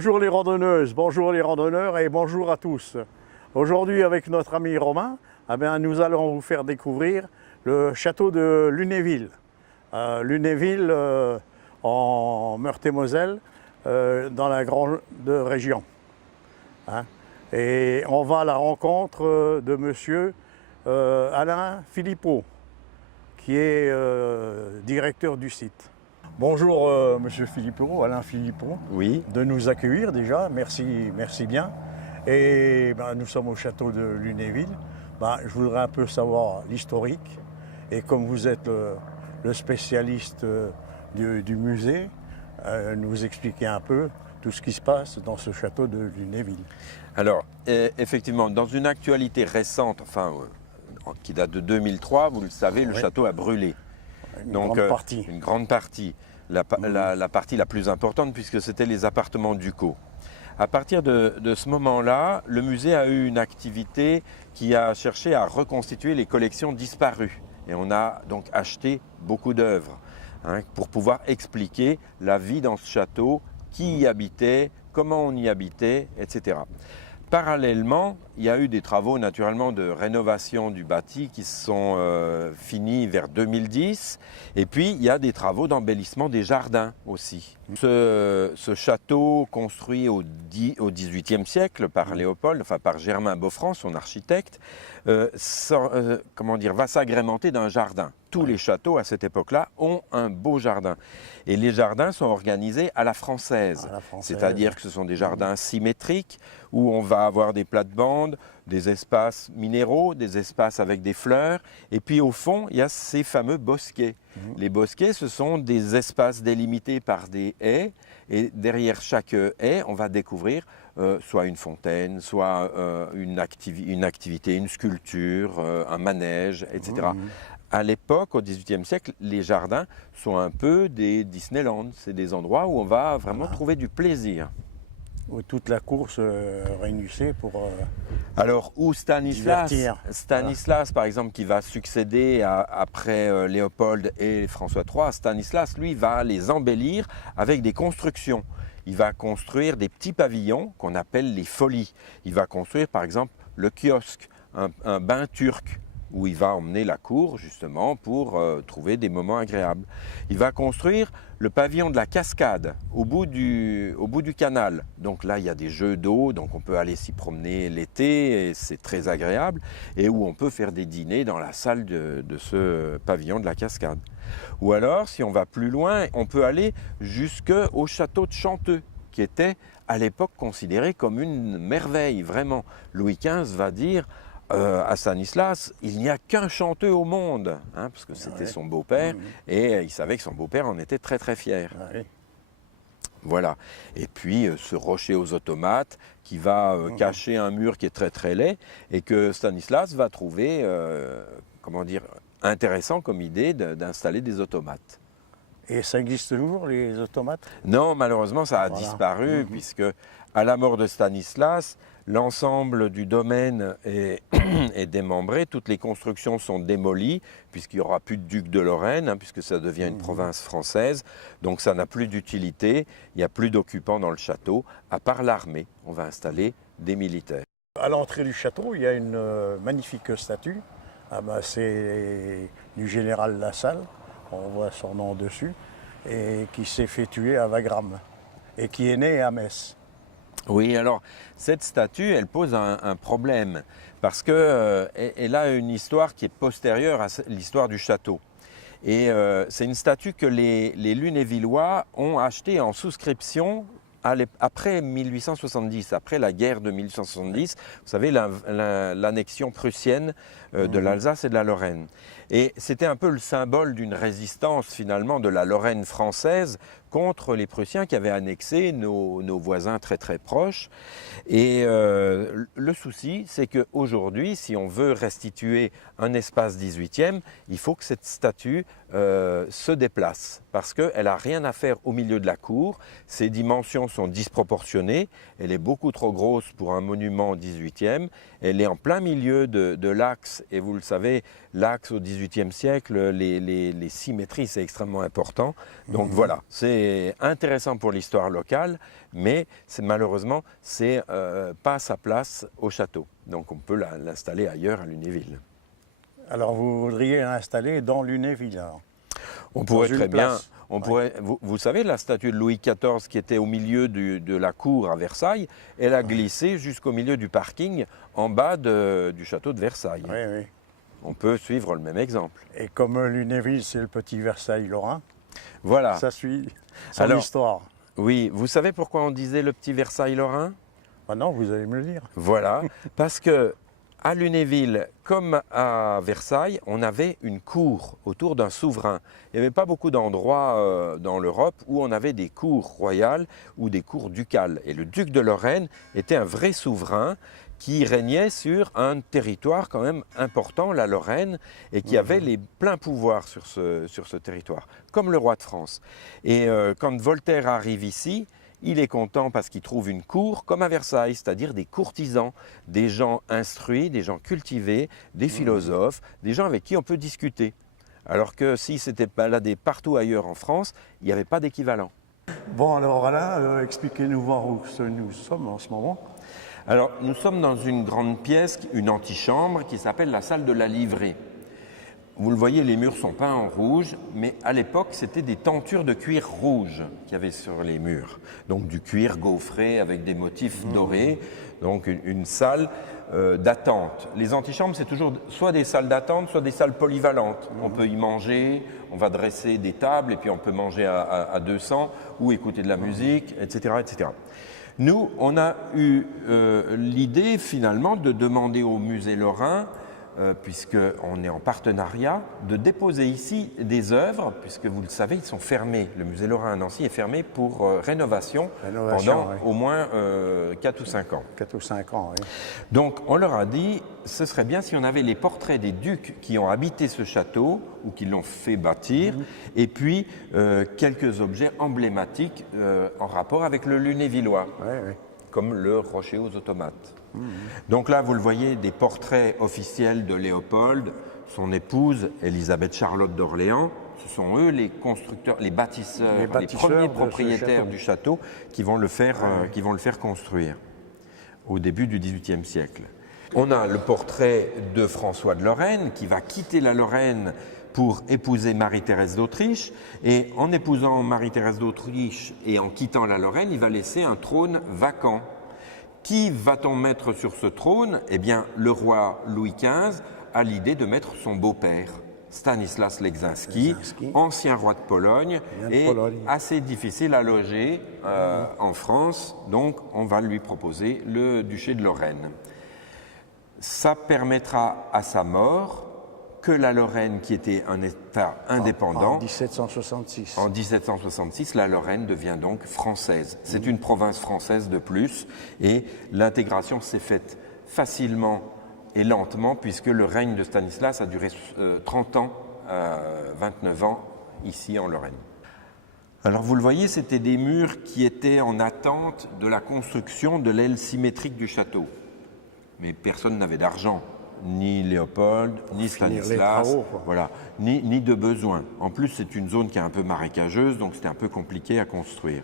Bonjour les randonneuses, bonjour les randonneurs et bonjour à tous. Aujourd'hui avec notre ami Romain, nous allons vous faire découvrir le château de Lunéville. Lunéville en Meurthe-et-Moselle, dans la grande région. Et on va à la rencontre de monsieur Alain Philippot, qui est directeur du site. Bonjour monsieur Philippot, Alain Philippot, Oui. de nous accueillir déjà, merci bien. Et nous sommes au château de Lunéville. Je voudrais un peu savoir l'historique, et comme vous êtes le spécialiste du musée, nous expliquer un peu tout ce qui se passe dans ce château de Lunéville. Alors, effectivement, dans une actualité récente, qui date de 2003, vous le savez, le château a brûlé. Une grande partie. Une grande partie. La partie la plus importante, puisque c'était les appartements ducaux. À partir de ce moment-là, le musée a eu une activité qui a cherché à reconstituer les collections disparues. Et on a donc acheté beaucoup d'œuvres pour pouvoir expliquer la vie dans ce château, qui y habitait, comment on y habitait, etc. Parallèlement, il y a eu des travaux naturellement de rénovation du bâti qui sont finis vers 2010. Et puis, il y a des travaux d'embellissement des jardins aussi. Ce château construit au XVIIIe siècle par Léopold, par Germain Boffrand, son architecte, va s'agrémenter d'un jardin. Tous les châteaux à cette époque-là ont un beau jardin. Et les jardins sont organisés à la française. C'est-à-dire que ce sont des jardins symétriques où on va avoir des plates-bandes, des espaces minéraux, des espaces avec des fleurs. Et puis au fond, il y a ces fameux bosquets. Les bosquets, ce sont des espaces délimités par des haies. Et derrière chaque haie, on va découvrir soit une fontaine, soit une activité, une sculpture, un manège, etc. À l'époque, au XVIIIe siècle, les jardins sont un peu des Disneyland. C'est des endroits où on va vraiment trouver du plaisir. Où toute la cour se réunissait pour Alors, où Stanislas, par exemple, qui va succéder après Léopold et François III, Stanislas, lui, va les embellir avec des constructions. Il va construire des petits pavillons qu'on appelle les folies. Il va construire, par exemple, le kiosque, un bain turc, où il va emmener la cour justement pour trouver des moments agréables. Il va construire le pavillon de la cascade au bout du canal. Donc là, il y a des jeux d'eau, donc on peut aller s'y promener l'été, et c'est très agréable, et où on peut faire des dîners dans la salle de ce pavillon de la cascade. Ou alors, si on va plus loin, on peut aller jusqu'au château de Chanteux, qui était à l'époque considéré comme une merveille, vraiment. Louis XV va dire à Stanislas, il n'y a qu'un Chanteux au monde, parce que c'était son beau-père, et il savait que son beau-père en était très très fier. Voilà. Et puis ce rocher aux automates qui va cacher un mur qui est très très laid, et que Stanislas va trouver, intéressant comme idée d'installer des automates. Et ça existe toujours, les automates? Non, malheureusement, ça a disparu, puisque à la mort de Stanislas, l'ensemble du domaine est démembré, toutes les constructions sont démolies, puisqu'il n'y aura plus de duc de Lorraine, puisque ça devient une province française, donc ça n'a plus d'utilité, il n'y a plus d'occupants dans le château, à part l'armée, on va installer des militaires. À l'entrée du château, il y a une magnifique statue, c'est du général Lassalle, on voit son nom dessus, et qui s'est fait tuer à Wagram, et qui est né à Metz. Oui, alors cette statue, elle pose un problème, parce qu'elle a une histoire qui est postérieure à l'histoire du château. Et c'est une statue que les Lunévillois ont achetée en souscription après 1870, après la guerre de 1870, vous savez, l'annexion prussienne de l'Alsace et de la Lorraine. Et c'était un peu le symbole d'une résistance finalement de la Lorraine française contre les Prussiens qui avaient annexé nos voisins très très proches. Et le souci, c'est qu'aujourd'hui, si on veut restituer un espace 18e, il faut que cette statue se déplace, parce qu'elle n'a rien à faire au milieu de la cour. Ses dimensions sont disproportionnées, elle est beaucoup trop grosse pour un monument 18e, elle est en plein milieu de l'axe, et vous le savez, l'axe au XVIIIe siècle, les symétries, c'est extrêmement important. Donc voilà, c'est c'est intéressant pour l'histoire locale, mais malheureusement, c'est pas sa place au château. Donc on peut l'installer ailleurs à Lunéville. Alors vous voudriez l'installer dans Lunéville alors? On pourrait très bien. Vous savez, la statue de Louis XIV qui était au milieu de la cour à Versailles, elle a glissé jusqu'au milieu du parking en bas du château de Versailles. Oui, oui. On peut suivre le même exemple. Et comme Lunéville, c'est le petit Versailles lorrain, voilà. Ça suit son histoire. Oui, vous savez pourquoi on disait le petit Versailles lorrain? Ah non, vous allez me le dire. Voilà, parce que à Lunéville, comme à Versailles, on avait une cour autour d'un souverain. Il n'y avait pas beaucoup d'endroits dans l'Europe où on avait des cours royales ou des cours ducales. Et le duc de Lorraine était un vrai souverain qui régnait sur un territoire quand même important, la Lorraine, et qui avait les pleins pouvoirs sur ce territoire, comme le roi de France. Et quand Voltaire arrive ici, il est content parce qu'il trouve une cour comme à Versailles, c'est-à-dire des courtisans, des gens instruits, des gens cultivés, des philosophes, des gens avec qui on peut discuter. Alors que s'il s'était baladé partout ailleurs en France, il n'y avait pas d'équivalent. Bon, alors voilà, expliquez-nous voir où nous sommes en ce moment. Alors, nous sommes dans une grande pièce, une antichambre qui s'appelle la salle de la livrée. Vous le voyez, les murs sont peints en rouge, mais à l'époque, c'était des tentures de cuir rouge qu'il y avait sur les murs. Donc du cuir gaufré avec des motifs dorés, donc une salle d'attente. Les antichambres, c'est toujours soit des salles d'attente, soit des salles polyvalentes. On peut y manger, on va dresser des tables et puis on peut manger à 200 ou écouter de la musique, etc., etc. Nous, on a eu l'idée finalement de demander au musée lorrain, puisqu'on est en partenariat, de déposer ici des œuvres, puisque vous le savez, ils sont fermés. Le musée lorrain à Nancy est fermé pour rénovation pendant au moins 4 ou 5 ans. 4 ou 5 ans, oui. Donc on leur a dit, ce serait bien si on avait les portraits des ducs qui ont habité ce château ou qui l'ont fait bâtir, et puis quelques objets emblématiques en rapport avec le Lunévillois, comme le rocher aux automates. Donc là, vous le voyez, des portraits officiels de Léopold, son épouse, Élisabeth Charlotte d'Orléans. Ce sont eux les constructeurs, les bâtisseurs, les premiers propriétaires du château qui vont le faire construire au début du XVIIIe siècle. On a le portrait de François de Lorraine qui va quitter la Lorraine pour épouser Marie-Thérèse d'Autriche. Et en épousant Marie-Thérèse d'Autriche et en quittant la Lorraine, il va laisser un trône vacant. Qui va-t-on mettre sur ce trône? Eh bien, le roi Louis XV a l'idée de mettre son beau-père, Stanislas Leczinski, ancien roi de Pologne, et assez difficile à loger en France, donc on va lui proposer le duché de Lorraine. Ça permettra à sa mort que la Lorraine, qui était un État indépendant, en 1766. En 1766, la Lorraine devient donc française. C'est une province française de plus, et l'intégration s'est faite facilement et lentement, puisque le règne de Stanislas a duré 30 ans, 29 ans, ici en Lorraine. Alors vous le voyez, c'était des murs qui étaient en attente de la construction de l'aile symétrique du château. Mais personne n'avait d'argent. Ni Léopold, ni Stanislas, voilà, ni de besoin. En plus, c'est une zone qui est un peu marécageuse, donc c'était un peu compliqué à construire.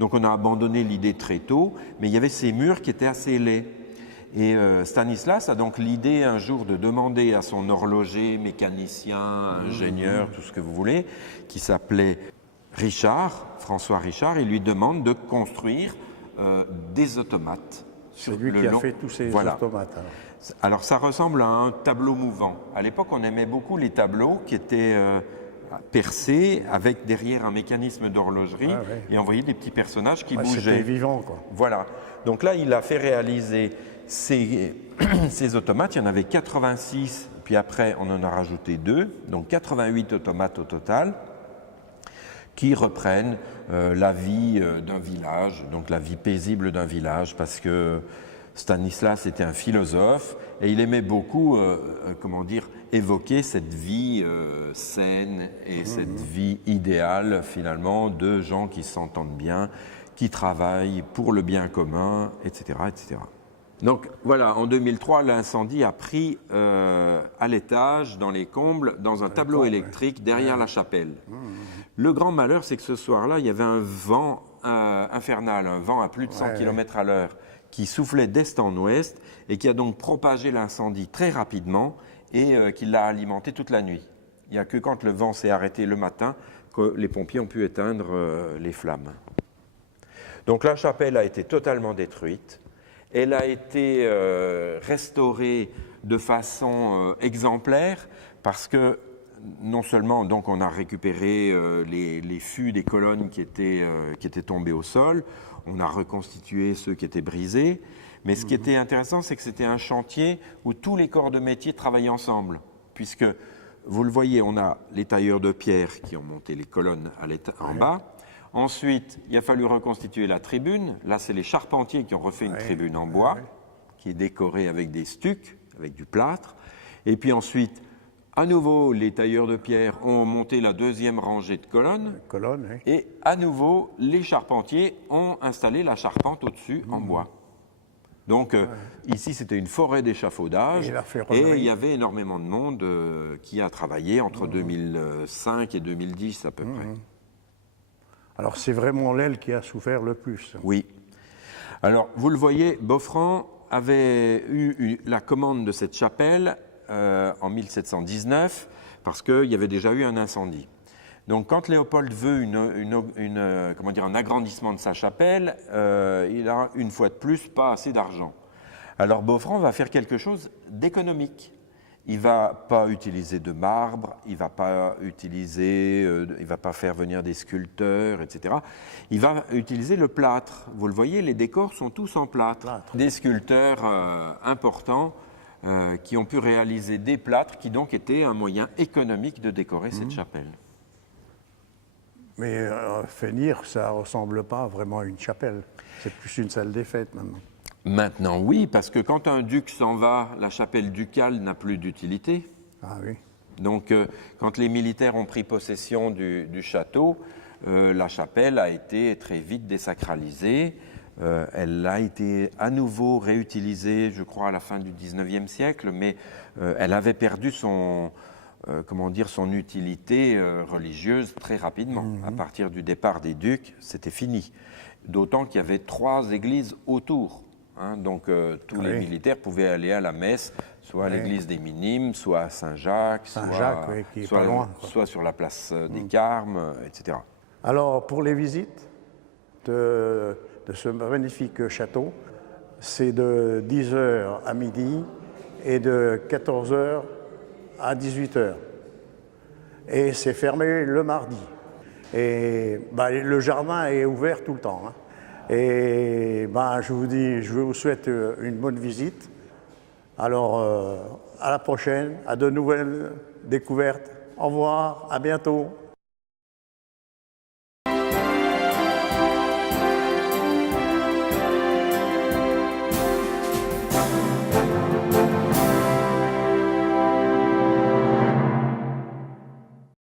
Donc on a abandonné l'idée très tôt, mais il y avait ces murs qui étaient assez laids. Et Stanislas a donc l'idée un jour de demander à son horloger, mécanicien, ingénieur, tout ce que vous voulez, qui s'appelait Richard, François Richard, il lui demande de construire des automates. C'est lui qui a fait tous ces automates. Alors ça ressemble à un tableau mouvant. À l'époque, on aimait beaucoup les tableaux qui étaient percés avec derrière un mécanisme d'horlogerie et on voyait des petits personnages qui bougeaient. C'était vivant, quoi. Voilà. Donc là, il a fait réaliser ces automates. Il y en avait 86, puis après, on en a rajouté 2, donc 88 automates au total, qui reprennent la vie d'un village, donc la vie paisible d'un village, parce que Stanislas était un philosophe et il aimait beaucoup, évoquer cette vie saine et cette vie idéale finalement de gens qui s'entendent bien, qui travaillent pour le bien commun, etc., etc. Donc voilà, en 2003, l'incendie a pris à l'étage, dans les combles, dans un tableau électrique derrière la chapelle. Le grand malheur, c'est que ce soir-là, il y avait un vent infernal, un vent à plus de 100 km à l'heure, qui soufflait d'est en ouest et qui a donc propagé l'incendie très rapidement et qui l'a alimenté toute la nuit. Il n'y a que quand le vent s'est arrêté le matin que les pompiers ont pu éteindre les flammes. Donc la chapelle a été totalement détruite. Elle a été restaurée de façon exemplaire parce que non seulement donc, on a récupéré les fûts des colonnes qui étaient tombés au sol, on a reconstitué ceux qui étaient brisés, mais ce qui était intéressant, c'est que c'était un chantier où tous les corps de métier travaillaient ensemble, puisque, vous le voyez, on a les tailleurs de pierre qui ont monté les colonnes en bas. Ensuite, il a fallu reconstituer la tribune. Là, c'est les charpentiers qui ont refait une tribune en bois, qui est décorée avec des stucs, avec du plâtre. Et puis ensuite, à nouveau, les tailleurs de pierre ont monté la deuxième rangée de colonnes. Et à nouveau, les charpentiers ont installé la charpente au-dessus en bois. Donc ici, c'était une forêt d'échafaudage et il y avait énormément de monde qui a travaillé entre 2005 et 2010 à peu près. Alors c'est vraiment l'aile qui a souffert le plus. Oui. Alors vous le voyez, Boffrand avait eu la commande de cette chapelle en 1719 parce qu'il y avait déjà eu un incendie. Donc quand Léopold veut un agrandissement de sa chapelle, il a une fois de plus pas assez d'argent. Alors Boffrand va faire quelque chose d'économique. Il ne va pas utiliser de marbre, il ne va pas faire venir des sculpteurs, etc. Il va utiliser le plâtre. Vous le voyez, les décors sont tous en plâtre. Des sculpteurs importants qui ont pu réaliser des plâtres qui donc étaient un moyen économique de décorer cette chapelle. Mais Fenir, ça ne ressemble pas vraiment à une chapelle. C'est plus une salle des fêtes maintenant. Maintenant, oui, parce que quand un duc s'en va, la chapelle ducale n'a plus d'utilité. Ah oui. Donc, quand les militaires ont pris possession du château, la chapelle a été très vite désacralisée. Elle a été à nouveau réutilisée, je crois, à la fin du XIXe siècle, mais elle avait perdu son utilité religieuse très rapidement. À partir du départ des ducs, c'était fini. D'autant qu'il y avait 3 églises autour. Donc tous les militaires pouvaient aller à la messe, soit à l'église des Minimes, soit à Saint-Jacques, soit sur la place des Carmes, etc. Alors pour les visites de ce magnifique château, c'est de 10h à midi et de 14h à 18h. Et c'est fermé le mardi. Et le jardin est ouvert tout le temps. Et je vous souhaite une bonne visite. Alors, à la prochaine, à de nouvelles découvertes. Au revoir, à bientôt.